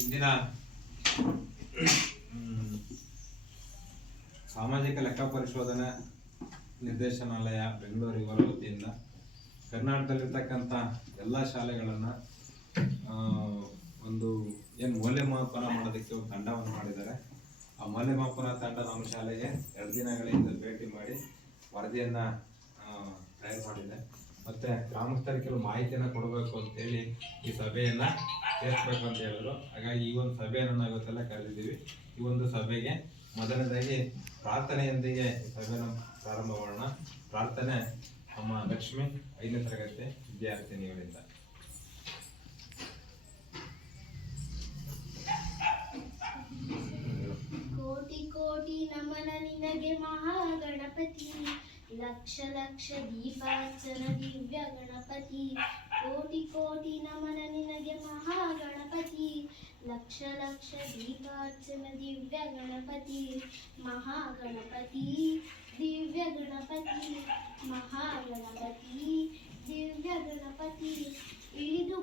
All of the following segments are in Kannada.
ಇಂದಿನ ಸಾಮಾಜಿಕ ಲೆಕ್ಕ ಪರಿಶೋಧನಾ ನಿರ್ದೇಶನಾಲಯ ಬೆಂಗಳೂರು ಇವರ ವತಿಯಿಂದ ಕರ್ನಾಟಕದಲ್ಲಿರ್ತಕ್ಕಂಥ ಎಲ್ಲ ಶಾಲೆಗಳನ್ನು ಒಂದು ಏನು ಮೌಲ್ಯಮಾಪನ ಮಾಡೋದಕ್ಕೆ ಒಂದು ತಂಡವನ್ನು ಮಾಡಿದ್ದಾರೆ. ಆ ಮೌಲ್ಯಮಾಪನ ತಂಡ ನಮ್ಮ ಶಾಲೆಗೆ 2 ದಿನಗಳಿಂದ ಭೇಟಿ ಮಾಡಿ ವರದಿಯನ್ನು ತಯಾರು ಮಾಡಿದೆ. ಮತ್ತು ಗ್ರಾಮಸ್ಥರಿಗೆ ಕೆಲವು ಮಾಹಿತಿಯನ್ನು ಕೊಡಬೇಕು ಅಂತೇಳಿ ಈ ಸಭೆಯನ್ನು ಸೇರಿಸ್ಬೇಕು ಅಂತ ಹೇಳಿದ್ರು. ಹಾಗಾಗಿ ಈ ಒಂದು ಸಭೆಯನ್ನು ನಾವು ಇವತ್ತೆಲ್ಲ ಕರೆದಿದ್ದೀವಿ. ಈ ಒಂದು ಸಭೆಗೆ ಮೊದಲನೇದಾಗಿ ಪ್ರಾರ್ಥನೆಯೊಂದಿಗೆ ಈ ಸಭೆಯನ್ನು ಪ್ರಾರಂಭ ಮಾಡೋಣ. ಪ್ರಾರ್ಥನೆ ನಮ್ಮ ಲಕ್ಷ್ಮಿ 5ನೇ ತರಗತಿ ವಿದ್ಯಾರ್ಥಿನಿಗಳಿಂದ. ಕೋಟಿ ಕೋಟಿ ನಮನ ನಿನಗೆ ಮಹಾಗಣಪತಿ, ಲಕ್ಷ ಲಕ್ಷ ದೀಪಾರ್ಚನ ದಿವ್ಯ ಗಣಪತಿ. ಕೋಟಿ ಕೋಟಿ ನಮನ ನಿನಗೆ ಮಹಾಗಣಪತಿ, ಲಕ್ಷ ಲಕ್ಷ ದೀಪಾರ್ಚನ ದಿವ್ಯ ಗಣಪತಿ. ಮಹಾಗಣಪತಿ ದಿವ್ಯ ಗಣಪತಿ, ಮಹಾಗಣಪತಿ ದಿವ್ಯ ಗಣಪತಿ. ಇಳಿದು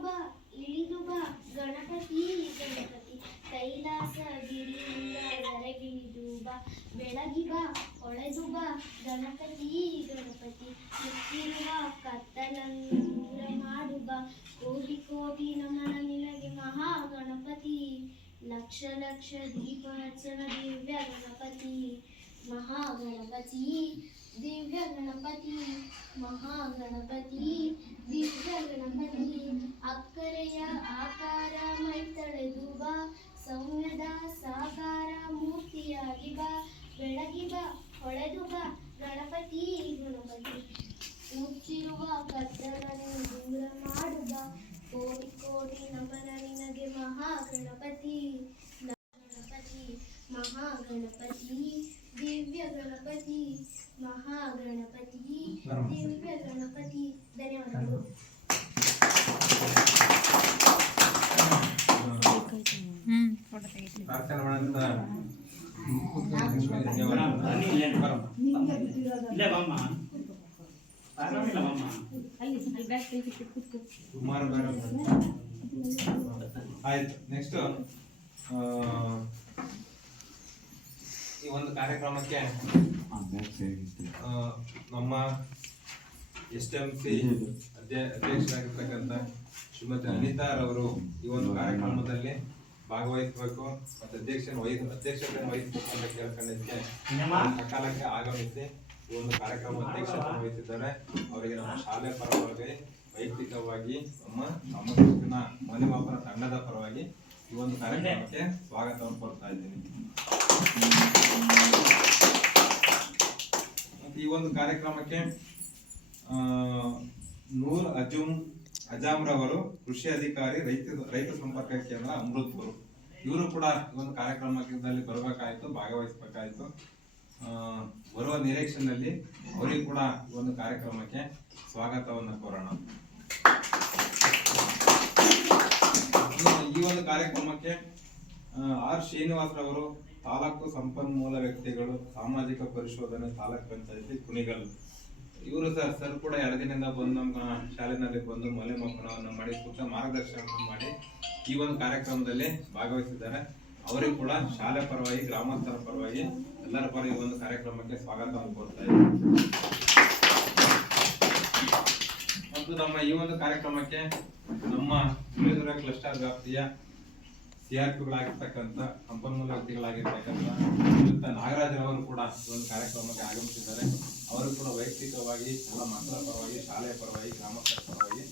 ಬಾ ಗಣಪತಿ ಗಣಪತಿ, ಕೈಲಾಸ ಗಿರಿಯಿಂದ ಧರೆಗಿಳಿದು ಬಾ. ಬೆಳಗಿ ಬಾ ಹೊಳೆದು ಬಾ ಗಣಪತಿ ಗಣಪತಿ, ಮುಚ್ಚಿರುವ ಕತ್ತಲನ್ನು ದೂರ ಮಾಡು ಬಾ. ಕೋಟಿ ಕೋಟಿ ನಮನ ನಿನಗೆ ಮಹಾಗಣಪತಿ, ಲಕ್ಷ ಲಕ್ಷ ದೀಪಾರ್ಚನ ದಿವ್ಯ ಗಣಪತಿ. ಮಹಾಗಣಪತಿ ದಿವ್ಯ ಗಣಪತಿ, ಮಹಾಗಣಪತಿ ದಿವ್ಯ ಗಣಪತಿ. ಅಕ್ಕರೆಯ ಆಕಾರ ಮೈ ತಳೆದು ಬಾ, ಸೌಮ್ಯದ ಸಾಕಾರ ಮೂರ್ತಿಯಾಗಿ ಬಾ. ಬೆಳಗಿ ಬಾ ಹೊಳೆದು ಬಾ ಗಣಪತಿ ಗಣಪತಿ, ಮುಚ್ಚಿರುವ ಕತ್ತಲನ್ನು ದೂರ ಮಾಡು ಬಾ. ಕೋಟಿ ಕೋಟಿ ನಮನ ನಿನಗೆ ಮಹಾಗಣಪತಿ, ಗಣಪತಿ ಮಹಾಗಣಪತಿ ದಿವ್ಯ ಗಣಪತಿ. ಮಹಾಗಣಪತಿ ದಿವ್ಯ ಗಣಪತಿ. ಧನ್ಯವಾದಗಳು. ಪ್ರಾರ್ಥನೆ ಮಾಡೋಂಥ ಆಯ್ತು. ನೆಕ್ಸ್ಟ್ ಈ ಒಂದು ಕಾರ್ಯಕ್ರಮಕ್ಕೆ ನಮ್ಮ SMC ಅಧ್ಯಕ್ಷರಾಗಿರ್ತಕ್ಕಂಥ ಶ್ರೀಮತಿ ಅನಿತಾರವರು ಈ ಒಂದು ಕಾರ್ಯಕ್ರಮದಲ್ಲಿ ಭಾಗವಹಿಸಬೇಕು ಮತ್ತು ಅಧ್ಯಕ್ಷತೆ ವಹಿಸಬೇಕು ಅಂತ ಕೇಳ್ಕೊಂಡಿದ್ದಕ್ಕೆ ಸಕಾಲಕ್ಕೆ ಆಗಮಿಸಿ ಈ ಒಂದು ಕಾರ್ಯಕ್ರಮ ಅಧ್ಯಕ್ಷತೆ ವಹಿಸಿದ್ದಾರೆ. ಅವರಿಗೆ ನಮ್ಮ ಶಾಲೆ ಪರವಾಗಿ ವೈಯಕ್ತಿಕವಾಗಿ ನಮ್ಮ ಸಮುದಾಯದ ಮೌಲ್ಯಮಾಪನ ತಂಡದ ಪರವಾಗಿ ಈ ಒಂದು ಕಾರ್ಯಕ್ರಮಕ್ಕೆ ಸ್ವಾಗತವನ್ನು ಕೊಡ್ತಾ ಇದ್ದೀನಿ. ಈ ಒಂದು ಕಾರ್ಯಕ್ರಮಕ್ಕೆ ನೂರ್ ಅಜಾಮ್ರವರು ಕೃಷಿ ಅಧಿಕಾರಿ ರೈತ ಸಂಪರ್ಕ ಕೇಂದ್ರ ಅಮೃತ್ಪುರ್, ಇವರು ಕೂಡ ಈ ಒಂದು ಕಾರ್ಯಕ್ರಮದಲ್ಲಿ ಬರಬೇಕಾಯ್ತು, ಭಾಗವಹಿಸಬೇಕಾಯ್ತು. ಬರುವ ನಿರೀಕ್ಷೆಯಲ್ಲಿ ಅವರಿಗೂ ಕೂಡ ಈ ಒಂದು ಕಾರ್ಯಕ್ರಮಕ್ಕೆ ಸ್ವಾಗತವನ್ನು ಕೋರೋಣ. ಈ ಒಂದು ಕಾರ್ಯಕ್ರಮಕ್ಕೆ R ಶ್ರೀನಿವಾಸರವರು ತಾಲೂಕು ಸಂಪನ್ಮೂಲ ವ್ಯಕ್ತಿಗಳು ಸಾಮಾಜಿಕ ಪರಿಶೋಧನೆ ತಾಲೂಕ್ ಪಂಚಾಯತಿ ಕುಣಿಗಲ್, ಇವರು ಸರ್ ಕೂಡ 2 ದಿನದಿಂದ ಬಂದು ನಮ್ಮ ಶಾಲೆಯಲ್ಲಿ ಬಂದು ಮೌಲ್ಯಮಾಪನವನ್ನು ಮಾಡಿ ಸೂಕ್ತ ಮಾರ್ಗದರ್ಶನವನ್ನು ಮಾಡಿ ಈ ಒಂದು ಕಾರ್ಯಕ್ರಮದಲ್ಲಿ ಭಾಗವಹಿಸಿದ್ದಾರೆ. ಅವರಿಗೂ ಕೂಡ ಶಾಲೆ ಪರವಾಗಿ ಗ್ರಾಮಸ್ಥರ ಪರವಾಗಿ ಎಲ್ಲರ ಪರ ಈ ಒಂದು ಕಾರ್ಯಕ್ರಮಕ್ಕೆ ಸ್ವಾಗತವನ್ನು ಕೋರ್ತಾ ಇದ್ದಾರೆ. ಮತ್ತು ನಮ್ಮ ಈ ಒಂದು ಕಾರ್ಯಕ್ರಮಕ್ಕೆ ನಮ್ಮ ಚಿತ್ರದುರ್ಗ ಕ್ಲಸ್ಟರ್ ವ್ಯಾಪ್ತಿಯ CRPಗಳಾಗಿರ್ತಕ್ಕಂಥ ಸಂಪನ್ಮೂಲ ವ್ಯಕ್ತಿಗಳಾಗಿರ್ತಕ್ಕಂಥ ನಾಗರಾಜರವರು ಕೂಡ ಈ ಒಂದು ಕಾರ್ಯಕ್ರಮಕ್ಕೆ ಆಗಮಿಸಿದ್ದಾರೆ. ಅವರು ಕೂಡ ವೈಯಕ್ತಿಕವಾಗಿ ಎಲ್ಲ ಮಕ್ಕಳ ಪರವಾಗಿ ಶಾಲೆಯ ಪರವಾಗಿ ಗ್ರಾಮಸ್ಥರ ಪರವಾಗಿ